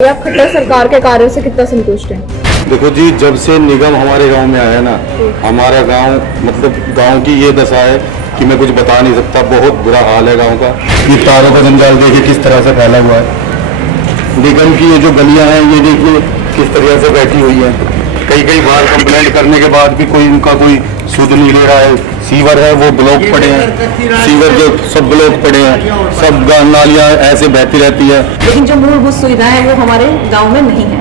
आप खट्टर सरकार के कार्यों से कितना संतुष्ट हैं? देखो जी, जब से निगम हमारे गांव में आया ना, हमारा गांव मतलब गांव की ये दशा है कि मैं कुछ बता नहीं सकता। बहुत बुरा हाल है गांव का। ये तारों का जंजाल देखिए किस तरह से फैला हुआ है। निगम की ये जो गलियां हैं ये देखिए किस तरह से बैठी हुई है। कई बार कंप्लेंट करने के बाद भी कोई उनका कोई सुध नहीं ले रहा है। सीवर है वो ब्लॉक पड़े हैं, सीवर जो सब ब्लॉक पड़े हैं, सब नालियाँ ऐसे बहती रहती है। लेकिन जो मूलभूत सुविधाएं हैं वो हमारे गांव में नहीं है।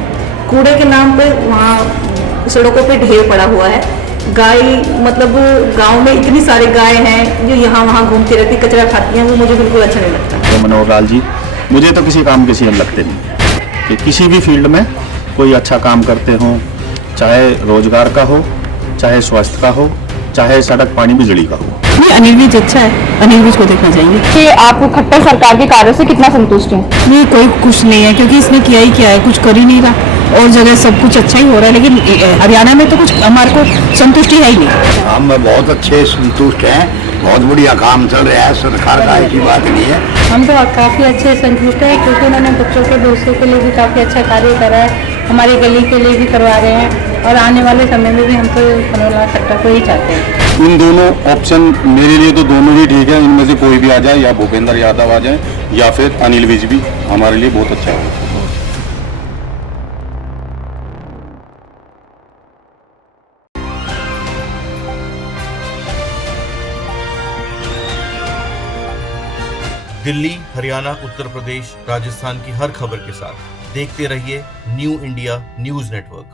कूड़े के नाम पे वहाँ सड़कों पे ढेर पड़ा हुआ है। गाय मतलब गांव में इतनी सारी गाय हैं जो यहाँ वहाँ घूमती रहती, कचरा खाती हैं, वो मुझे बिल्कुल अच्छा नहीं लगता। मनोहर लाल जी, मुझे तो किसी काम के सीएम लगते नहीं कि किसी भी फील्ड में कोई अच्छा काम करते हों, चाहे रोजगार का हो, चाहे स्वास्थ्य का हो, चाहे सड़क पानी बिजली का हो। नहीं, अनिल विज अच्छा है, अनिल विज को देखना चाहिए। कि आप खट्टर सरकार के कार्यों से कितना संतुष्ट हैं? नहीं, कोई कुछ नहीं है क्योंकि इसने किया ही क्या है, कुछ कर ही नहीं रहा। और जगह सब कुछ अच्छा ही हो रहा है, लेकिन हरियाणा में तो कुछ हमारे को संतुष्टि है ही नहीं। हम बहुत अच्छे संतुष्ट हैं, बहुत बढ़िया काम चल रहा है। सरकार का की बात नहीं है। हम तो काफ़ी अच्छे संतुष्ट हैं क्योंकि उन्होंने बच्चों के भविष्य के लिए भी काफ़ी अच्छा कार्य करा है, हमारी गली के लिए भी करवा रहे हैं और आने वाले समय में भी हम तो मनोहर लाल खट्टर को ही चाहते हैं। इन दोनों ऑप्शन मेरे लिए तो दोनों ही ठीक है। इनमें से कोई भी आ जाए, या भूपेंद्र यादव आ जाए या फिर अनिल विज भी हमारे लिए बहुत अच्छा होगा। दिल्ली, हरियाणा, उत्तर प्रदेश, राजस्थान की हर खबर के साथ देखते रहिए न्यू इंडिया न्यूज नेटवर्क।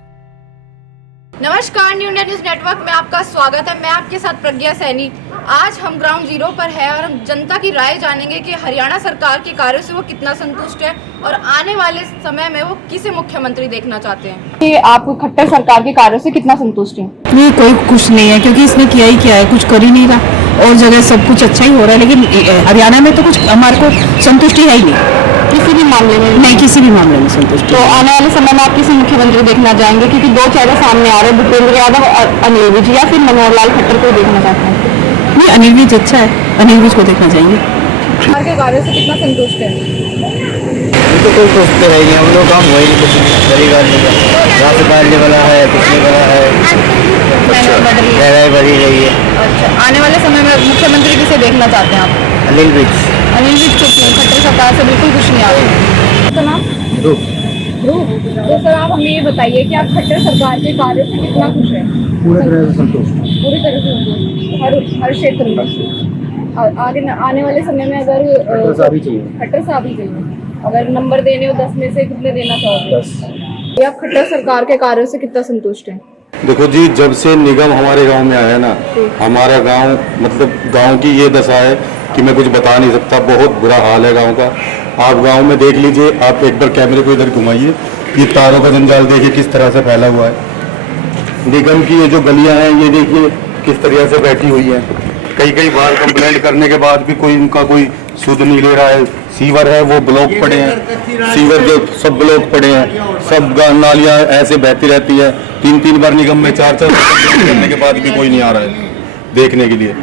नमस्कार, न्यू इंडिया न्यूज नेटवर्क में आपका स्वागत है। मैं आपके साथ प्रज्ञा सैनी। आज हम ग्राउंड जीरो पर है और हम जनता की राय जानेंगे कि हरियाणा सरकार के कार्यों से वो कितना संतुष्ट है और आने वाले समय में वो किसे मुख्यमंत्री देखना चाहते हैं। कि आप खट्टर सरकार के कार्यों से कितना संतुष्ट हैं? नहीं, कोई कुछ नहीं है क्योंकि इसने किया ही क्या है, कुछ कर ही नहीं रहा। और जगह सब कुछ अच्छा ही हो रहा है, लेकिन हरियाणा में तो कुछ हमारे को संतुष्टि है ही नहीं। किसी भी मामले में नहीं, किसी भी मामले में संतुष्टि। तो आने वाले समय में आप किसी मुख्यमंत्री देखना चाहेंगे? क्योंकि दो चेहरे सामने आ रहे हैं, भूपेंद्र यादव और अनिल विज, या फिर मनोहर लाल खट्टर को देखना चाहते हैं? नहीं, अनिल विज अच्छा है, अनिल विज को देखना चाहिए। सरकार के कार्यों से कितना संतुष्ट है? तो कोई सोचते रहेंगे हम लोग, काम वही कुछ करेगा जहाँ से बाहर वाला है, कुछ नहीं वाला है, बढ़ी रही है। अच्छा, आने वाले समय में मुख्यमंत्री किसे देखना चाहते हैं आप? अनिल विज। अनिल विज को क्यों? खट्टर सरकार से बिल्कुल कुछ नहीं आ रहा। तो नाम ध्रुव। तो सर आप हमें ये बताइए कि आप खट्टर सरकार के कार्यों से कितना खुश हैं? पूरी तरह से संतुष्ट। पूरी तरह से संतुष्ट, हर क्षेत्र में। और आने वाले समय में अगर खट्टर साहब ही चाहिए, अगर नंबर देने हो 10 में से कितने देना चाहोगे? 10। आप खट्टर सरकार के कार्यों से कितना संतुष्ट हैं? देखो जी, जब से निगम हमारे गांव में आया ना, हमारा गांव मतलब गांव की ये दशा है कि मैं कुछ बता नहीं सकता। बहुत बुरा हाल है गांव का। आप गांव में देख लीजिए, आप एक बार कैमरे को इधर घुमाइए, ये तारों का जंजाल देखिए किस तरह से फैला हुआ है। निगम की ये जो गलियां हैं ये देखिए किस तरह से बैठी हुई है। कई बार कंप्लेंट करने के बाद भी कोई उनका कोई सुध नहीं ले रहा है। सीवर है वो ब्लॉक पड़े हैं, सीवर जो सब ब्लॉक पड़े हैं, सब नालियाँ ऐसे बहती रहती है। 3 बार निगम में 4 कंप्लेंट करने के बाद भी कोई नहीं आ रहा है देखने के लिए।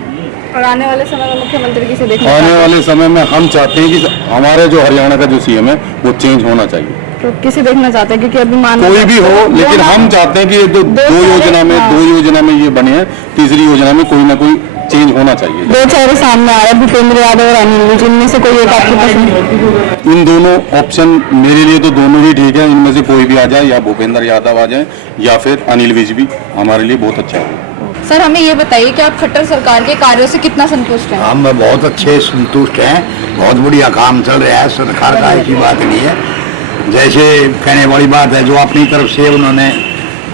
और आने वाले समय में मुख्यमंत्री किसे देखना? आने वाले समय में हम चाहते हैं कि हमारे जो हरियाणा का जो सीएम है वो चेंज होना चाहिए। तो किसे देखना चाहते हैं? क्योंकि अभी मान कोई भी हो, लेकिन हम चाहते हैं कि ये दो योजना में ये बने हैं, तीसरी योजना में कोई ना कोई चेंज होना चाहिए। दो चेहरे सामने आ रहे हैं, भूपेंद्र यादव और अनिल विज, इनमें से कोई एक आपको पसंद? इन दोनों ऑप्शन मेरे लिए तो दोनों ही ठीक है। इनमें से कोई भी आ जाए, या भूपेंद्र यादव आ जाए या फिर अनिल विज भी हमारे लिए बहुत अच्छा होगा। सर हमें ये बताइए कि आप खट्टर सरकार के कार्यों से कितना संतुष्ट हैं? हम बहुत अच्छे संतुष्ट हैं, बहुत बढ़िया काम चल रहा है। सरकार का की बात नहीं है। जैसे कहने वाली बात है, जो अपनी तरफ से उन्होंने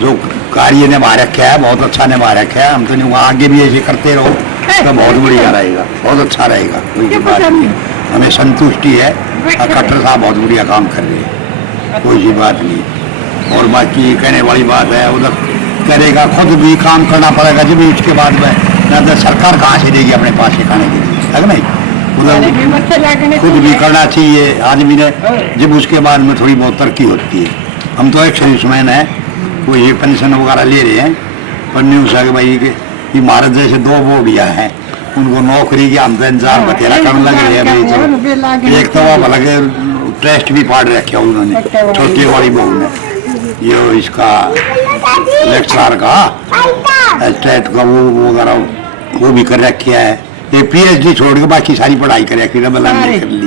जो कार्य निभा रखा है बहुत अच्छा निभा रखा है। हम तो नहीं, आगे भी ऐसे करते रहो तो बहुत बढ़िया रहेगा, बहुत अच्छा रहेगा। कोई बात नहीं, हमें संतुष्टि है। खट्टर साहब बहुत बढ़िया काम कर रहे हैं, कोई सी बात नहीं। और बाकी कहने वाली बात है, उधर करेगा, खुद भी काम करना पड़ेगा जब भी। उसके बाद में ना तो सरकार कहाँ से देगी अपने पास खाने के लिए, है नहीं? उधर खुद भी करना चाहिए आदमी ने, जब उसके बाद में थोड़ी बहुत तरक्की होती है। हम तो एक सर्विसमैन है, कोई पेंशन वगैरह ले रहे हैं, पर न्यूज़ है कि भाई कि भारत जैसे 2 बोर्डिया हैं, उनको नौकरी के हम तो इंतजार बतेरा करने लगे हैं। एक तो वो लगे टेस्ट भी पाड़ रखे उन्होंने छोटी वाली बहू ने, ये इसका लेक्चरर का टेस्ट का वो वगैरह वो भी कर रखा है। ये PhD छोड़ के बाकी सारी पढ़ाई कर रखी है, मतलब कर ली।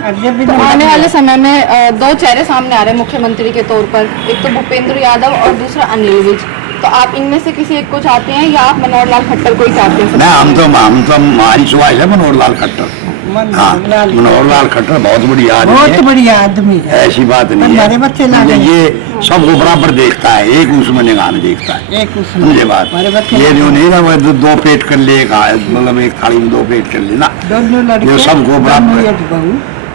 आने वाले समय में दो चेहरे सामने आ रहे हैं मुख्यमंत्री के तौर पर, एक तो भूपेंद्र यादव और दूसरा अनिल विज। तो आप इनमें से किसी एक को चाहते हैं या आप मनोहर लाल खट्टर को ही चाहते हैं? नहीं, हम तो हमारी च्वाइस है मनोहर लाल खट्टर। हाँ, मनोहर लाल खट्टर बहुत बढ़िया आदमी है, बहुत बढ़िया आदमी है, ऐसी बात नहीं हमारे बच्चे है। ये सबको बराबर देखता है, एक उसमें निगाह में देखता है, एक उसमें समझे बात। ये जो नहीं ना, वो दो पेट कर ले, मतलब एक थाली में 2 पेट कर लेना, दोनों लड़के ये सबको बराबर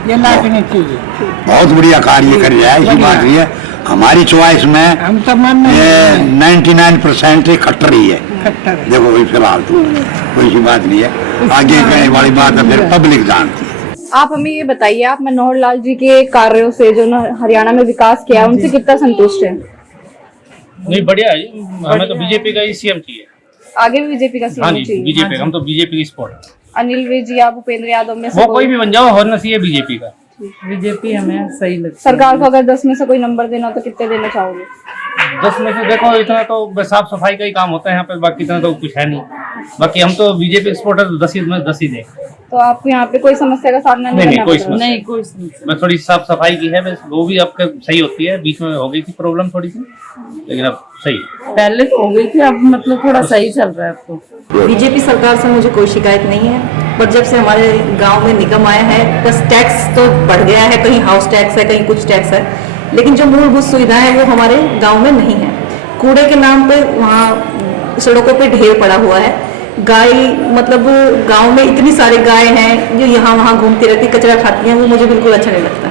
ये लाखनी चाहिए। बहुत बढ़िया कार्य कर रहा है, ऐसी बात नहीं है। हमारी चॉइस में हम तो मन ये 99% खट्टर ही है। खट्टर देखो भाई, फिलहाल तो कोई सी बात नहीं है, आगे कहने वाली बात है फिर पब्लिक जानती है। आप हमें ये बताइए, आप मनोहर लाल जी के कार्यों से जो हरियाणा में विकास किया है उनसे कितना संतुष्ट है? नहीं, बढ़िया है, हमें तो बीजेपी का ही सीएम चाहिए। आगे भी बीजेपी का हाँ सीएम जी, चाहिए? बीजेपी हम तो बीजेपी की सपोर्ट। अनिल विज या भूपेंद्र यादव में से वो कोई भी बन जाओ, होना चाहिए बीजेपी का। बीजेपी हमें सही लगती सरकार को अगर 10 में से कोई नंबर देना हो तो कितने देना चाहोगे? 10 में से देखो, इतना तो बस साफ सफाई का ही काम होता है यहाँ पे, बाकी इतना तो कुछ है नहीं। बाकी हम तो बीजेपी सपोर्टर, 10 में 10 ही दे। तो आपको यहाँ पे कोई समस्या का सामना नहीं नहीं, करना कोई पड़ रहा? समस्या नहीं, कोई समस्या मैं थोड़ी साफ सफाई की है, बस वो भी आपका सही होती है, बीच में हो गई थी प्रॉब्लम थोड़ी सी, लेकिन अब सही है। पहले हो गई थी, अब मतलब थोड़ा सही चल रहा है आपको। बीजेपी सरकार से मुझे कोई शिकायत नहीं है, पर जब से हमारे गांव में निगम आया है, बस टैक्स तो बढ़ गया है, कहीं हाउस टैक्स है, कहीं कुछ टैक्स है, लेकिन जो मूलभूत सुविधाएं हैं वो हमारे गांव में नहीं है। कूड़े के नाम पे वहाँ सड़कों पे ढेर पड़ा हुआ है। गाय, मतलब गांव में इतनी सारी गाय हैं जो यहाँ वहाँ घूमती रहती, कचरा खाती हैं, वो मुझे बिल्कुल अच्छा नहीं लगता।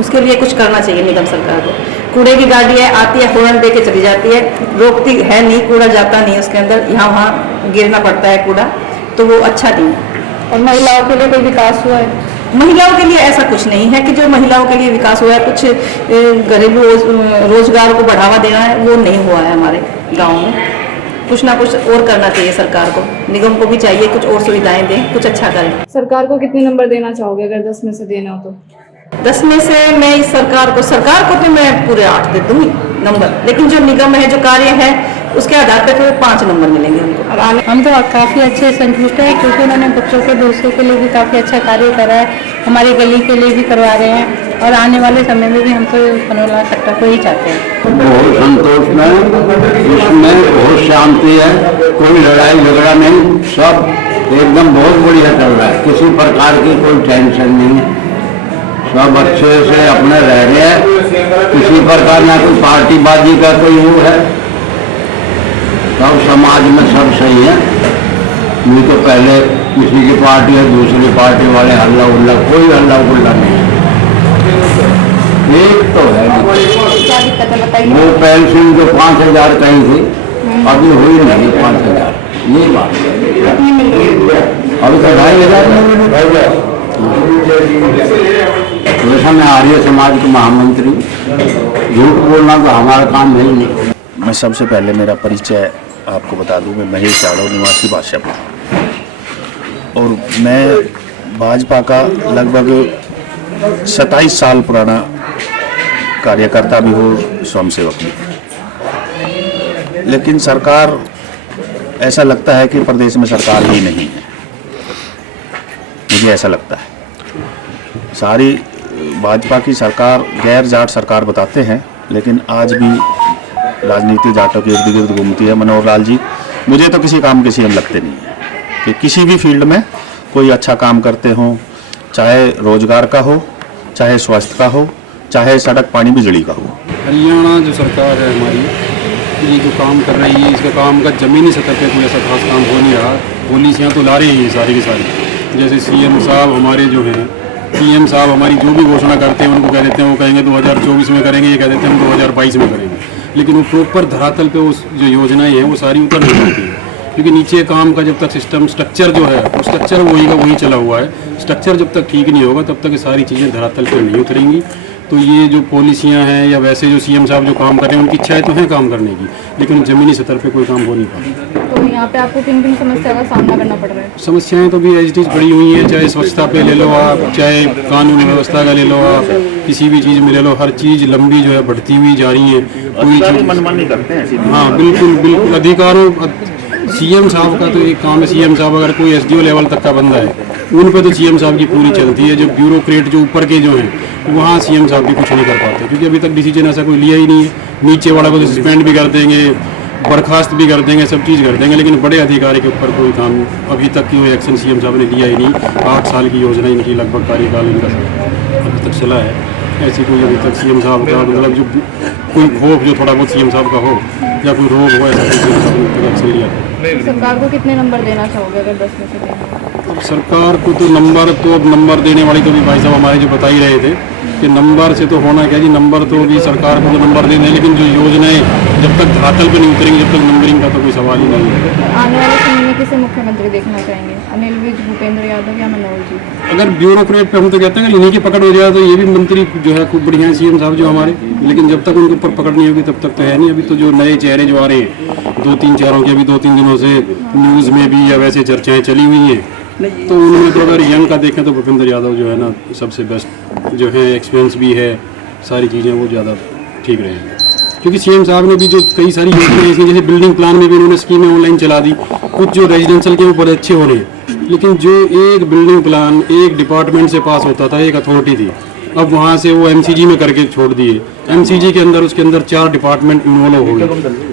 उसके लिए कुछ करना चाहिए निगम सरकार को। कूड़े की गाड़ी है, आती है, हॉर्न दे के चली जाती है, रोकती है नहीं, कूड़ा जाता नहीं उसके अंदर, यहाँ वहाँ गिरना पड़ता है कूड़ा, तो वो अच्छा नहीं है। और महिलाओं के लिए कोई विकास हुआ है? महिलाओं के लिए ऐसा कुछ नहीं है कि जो महिलाओं के लिए विकास हुआ है, कुछ घरेलू रोजगार को बढ़ावा देना है, वो नहीं हुआ है हमारे गांव में। कुछ ना कुछ और करना चाहिए सरकार को, निगम को भी चाहिए कुछ और सुविधाएं दें, कुछ अच्छा करें। सरकार को कितने नंबर देना चाहोगे अगर 10 में से देना हो तो? 10 में से मैं इस सरकार को तो मैं पूरे 8 दे दूंगी नंबर, लेकिन जो निगम है, जो कार्य है, उसके आधार पर फिर 5 नंबर मिलेंगे उनको। हम तो काफ़ी अच्छे संतुष्ट हैं, क्योंकि उन्होंने बच्चों के भविष्य के लिए भी काफ़ी अच्छा कार्य करा है, हमारी गली के लिए भी करवा रहे हैं, और आने वाले समय में भी हम तो मनोहर लाल खट्टर को ही चाहते हैं। बहुत संतोष में, इसमें बहुत शांति है, कोई लड़ाई झगड़ा नहीं, सब एकदम बहुत बढ़िया चल रहा है, किसी प्रकार की कोई टेंशन नहीं है, सब अच्छे से अपने रह रहे हैं, किसी प्रकार ना कोई पार्टीबाजी का कोई वो है, सब समाज में सब सही है। नहीं तो पहले किसी की पार्टी है, दूसरी पार्टी वाले हल्ला उल्ला, कोई हल्ला उल्ला नहीं है। एक तो है क्या दिक्कत है बताइए? वो पेंशन जो 5000 कहीं थी, अभी हुई नहीं 5000, ये बात अभी तो 2500। वैसा मैं आर्य समाज के महामंत्री, झूठ बोलना तो हमारा काम है ही नहीं। मैं सबसे पहले मेरा परिचय आपको बता दूं, मैं महेश यादव, निवासी बादशाहपुर, और मैं भाजपा का लगभग 27 साल पुराना कार्यकर्ता भी हूँ, स्वयंसेवक भी। लेकिन सरकार, ऐसा लगता है कि प्रदेश में सरकार ही नहीं है, मुझे ऐसा लगता है। सारी भाजपा की सरकार गैर जाट सरकार बताते हैं, लेकिन आज भी राजनीति जाटों के इर्द गिर्द घूमती है। मनोहर लाल जी मुझे तो किसी काम के सीएम लगते नहीं है, कि किसी भी फील्ड में कोई अच्छा काम करते हों, चाहे रोजगार का हो, चाहे स्वास्थ्य का हो, चाहे सड़क पानी बिजली का हो। हरियाणा जो सरकार है हमारी, ये जो काम कर रही है, इसका काम का ज़मीनी सतह पे कोई ऐसा खास काम हो नहीं रहा। पॉलिसियाँ तो ला रही हैं सारी की सारी, जैसे सीएम साहब हमारे जो हैं, पीएम साहब हमारी जो भी घोषणा करते हैं उनको कह देते हैं, वो कहेंगे 2024 में करेंगे, ये कह देते हैं हम 2022 में करेंगे, लेकिन वो प्रॉपर धरातल पे उस जो योजनाएं हैं वो सारी उतर नहीं पाती है, क्योंकि नीचे काम का जब तक सिस्टम स्ट्रक्चर जो है, वो स्ट्रक्चर वही का वही चला हुआ है। स्ट्रक्चर जब तक ठीक नहीं होगा तब तक ये सारी चीज़ें धरातल पर नहीं उतरेंगी। तो ये जो पॉलिसियाँ हैं या वैसे जो सीएम साहब जो काम कर रहे हैं, उनकी इच्छाएँ तो हैं काम करने की, लेकिन ज़मीनी सतह पे कोई काम हो नहीं पाता। तो तो यहाँ पे आपको किन किन समस्या का सामना करना पड़ रहा है? समस्याएं तो भी एज इट इज बड़ी हुई हैं, चाहे स्वच्छता पे ले लो आप, चाहे कानून व्यवस्था का ले लो आप, किसी भी चीज़ में ले लो, हर चीज़ लंबी जो है बढ़ती हुई जा रही है। कोई चीज़ मनमानी करते हैं। हाँ बिल्कुल बिल्कुल, अधिकारों सीएम साहब का तो एक काम है, सीएम साहब अगर कोई एसडीओ लेवल तक का बंदा है उन पे तो सीएम साहब की पूरी चलती है, जो ब्यूरोक्रेट जो ऊपर के जो हैं वहाँ सीएम साहब भी कुछ नहीं कर पाते, क्योंकि अभी तक डिसीजन ऐसा कोई लिया ही नहीं है। नीचे वाला को तो सस्पेंड भी कर देंगे, बर्खास्त भी कर देंगे, सब चीज़ कर देंगे, लेकिन बड़े अधिकारी के ऊपर कोई काम अभी तक की कोई एक्शन सीएम साहब ने लिया ही नहीं। 8 साल की योजना इनकी लगभग कार्यकाल इनका अभी तक चला है, ऐसी कोई अभी तक सीएम साहब का मतलब जो कोई खौफ जो थोड़ा बहुत सीएम साहब का हो या कोई रोग हो, ऐसा कोई सीएम साहब ने तक एक्शन लिया। सरकार को कितने नंबर देना चाहोगे अगर 10 में से देना? अब सरकार को तो अब नंबर देने वाली तो भी भाई साहब हमारे जो बता ही रहे थे कि नंबर से तो होना क्या जी, नंबर तो भी सरकार को तो नंबर देने, लेकिन जो योजनाएं जब तक धरातल पे नहीं उतरेंगी जब तक नंबरिंग का तो कोई सवाल ही नहीं है। आने वाले समय में किसे मुख्यमंत्री देखना चाहेंगे, अनिल विज, भूपेंद्र यादव या मनोहर जी? अगर ब्यूरोक्रेट पे हम तो कहते हैं कि इन्हीं की पकड़ हो जाए तो ये भी मंत्री जो है खूब बढ़िया है सीएम साहब जो हमारे, लेकिन जब तक उनके ऊपर पकड़ नहीं होगी तब तक तो है नहीं। अभी तो जो नए चेहरे जो आ रहे हैं 2-3 चेहरों की अभी 2-3 दिनों से न्यूज़ में भी या वैसे चर्चाएं चली हुई हैं, तो उनमें तो अगर यंग का देखें तो भूपेंद्र यादव जो है ना सबसे बेस्ट जो है, एक्सपीरियंस भी है, सारी चीज़ें वो ज़्यादा ठीक रहेंगे। क्योंकि सीएम साहब ने भी जो कई सारी योजनाएं ऐसी, जैसे बिल्डिंग प्लान में भी उन्होंने स्कीमें ऑनलाइन चला दी, कुछ जो रेजिडेंशियल के वो बड़े अच्छे हो रहे हैं, लेकिन जो एक बिल्डिंग प्लान एक डिपार्टमेंट से पास होता था, एक अथॉरिटी थी, अब वहाँ से वो एमसीजी में करके छोड़ दिए। एमसीजी के अंदर उसके अंदर 4 डिपार्टमेंट इन्वॉल्व हो गए,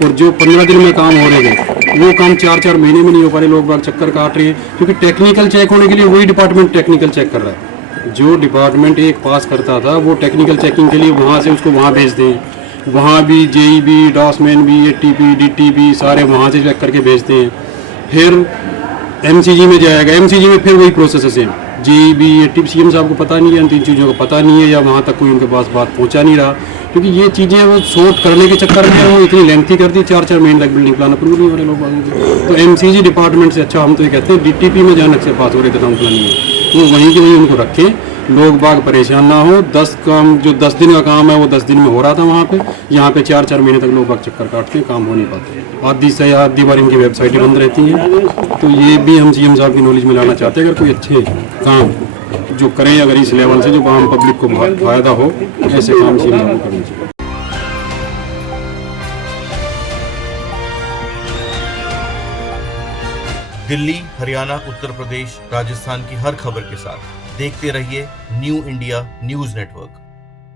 और जो 15 दिन में काम हो रहे थे वो काम 4-4 महीने में नहीं हो पा रहे, लोग बाग चक्कर काट रहे हैं, क्योंकि टेक्निकल चेक होने के लिए वही डिपार्टमेंट टेक्निकल चेक कर रहा है। जो डिपार्टमेंट एक पास करता था वो टेक्निकल चेकिंग के लिए वहाँ से उसको वहाँ भेजते हैं, वहाँ भी जेईबी, डॉसमैन भी, एटीपी, डीटीपी सारे वहाँ से चेक करके भेजते हैं, फिर एमसीजी में जाएगा, एमसीजी में फिर वही प्रोसेस है सेम, जेईबी, एटीपी। सीएम साहब को पता नहीं है, इन 3 चीज़ों का पता नहीं है, या वहाँ तक कोई उनके पास बात पहुँचा नहीं रहा, क्योंकि ये चीज़ें वो शॉर्ट करने के चक्कर में वो इतनी लेंथी कर दी, 4-4 महीने लग बिल्डिंग प्लान अप्रूव नहीं हो रहे लोग। तो एमसीजी डिपार्टमेंट से अच्छा हम तो ये कहते हैं डीटीपी में जहाँ नक्शे पास हो रहे थे टाउन प्लानिंग में, वो वहीं के वहीं उनको रखें, लोग बाग परेशान ना हो। 10 दिन का काम है वो 10 दिन में हो रहा था वहाँ पे, यहाँ पे 4-4 महीने तक लोग बाग चक्कर काटते हैं, काम हो नहीं पाते। आधी बार इनकी वेबसाइटें बंद रहती हैं, तो ये भी हम सीएम साहब की नॉलेज में लाना चाहते हैं। अगर कोई अच्छे काम जो करें, अगर इस लेवल से जो आम पब्लिक को फायदा हो, ऐसे काम सीएम साहब को करना चाहिए। दिल्ली, हरियाणा, उत्तर प्रदेश, राजस्थान की हर खबर के साथ देखते रहिए न्यू इंडिया न्यूज़ नेटवर्क।